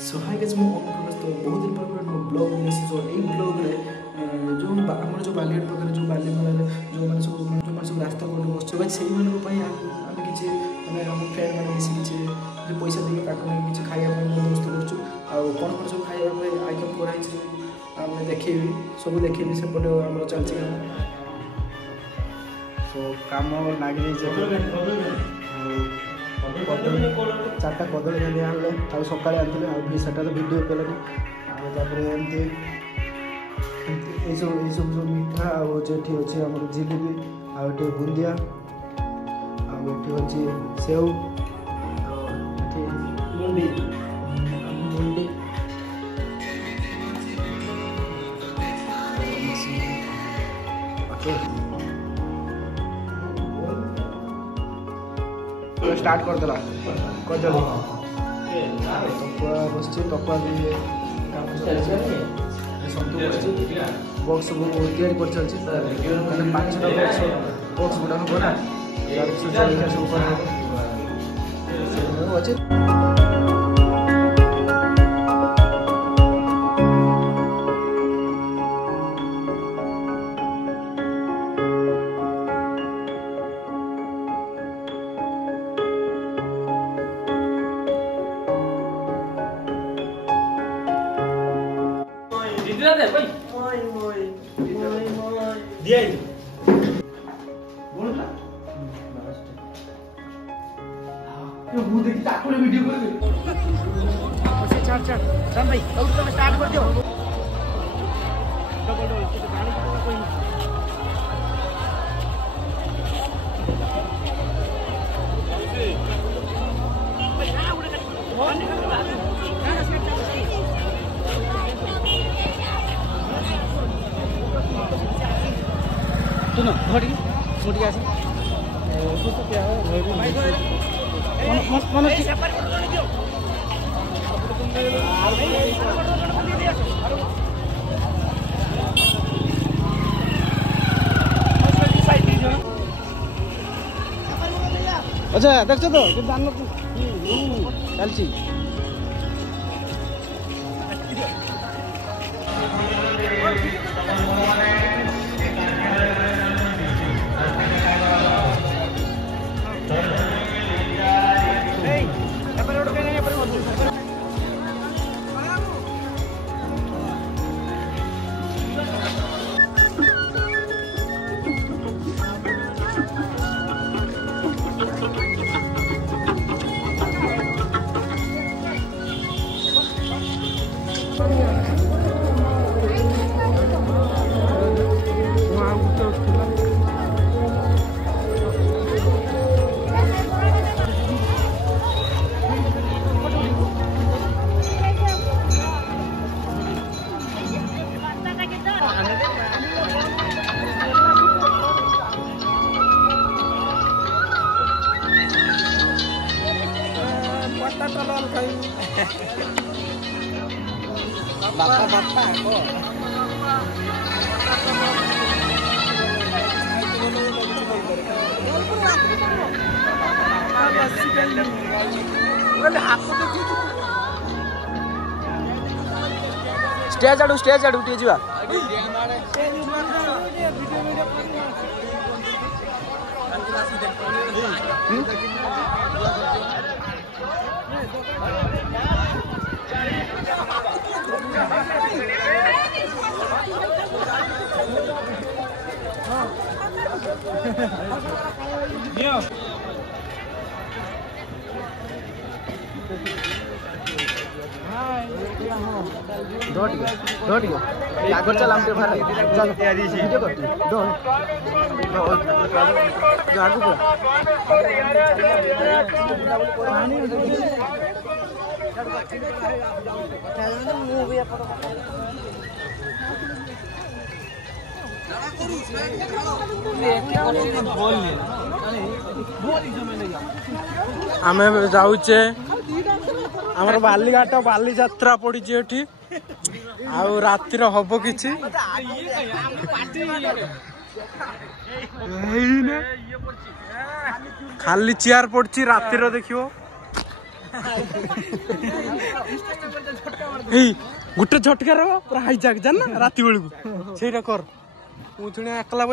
सहाय के बहुत दिन पर ब्लॉग मिले यही ब्लॉग जो आम जो बालीहाट पाखे जो बालीमेला जो मैंने सब रास्ता कड़े बस भाई से आम किसी मैंने आम फ्रेंड मैंने मिसी किसी पैसा देके काटू किसी खाया बंदोबस्त कौन कौन सब खाया आइटम कराई आम देखेबी सब देखेबी सेपटे आम चलती सो कम लगे चार्टा कदली खाली आने सकाଳେ आनी सेटा तो भिडियो कलानी एमती सब जो मिठा आठी अच्छे आम जिलेबी आटे बुंदिया आठी अच्छे सेव मुंडी मुंडी ओके स्टार्ट कर देला कजली तकुआ बस तकुआ भी काम सतु बक्स सब तैयारी कर चलती 5-6टा बक्स गुड़ा हम ना सब अच्छे वीडियो कर भाई तुम स्टार्ट कर दो सुनो घड़ी छोटी आसे तो क्या है अच्छा देखो तो चलची bapak kok स्टेज आडू उठी जा डोट गया आगे चल हम बाहर चल वीडियो करती दो जो आगु आमे जाऊचे आमर बालीघाट बाली यात्रा पड़ी एठी आउ रातिर हब किछि खाली चेयर पड़ची रातिर देखियो गोटे झटकार पूरा हाईजाक जान राति बेलू से कर मुझे एकला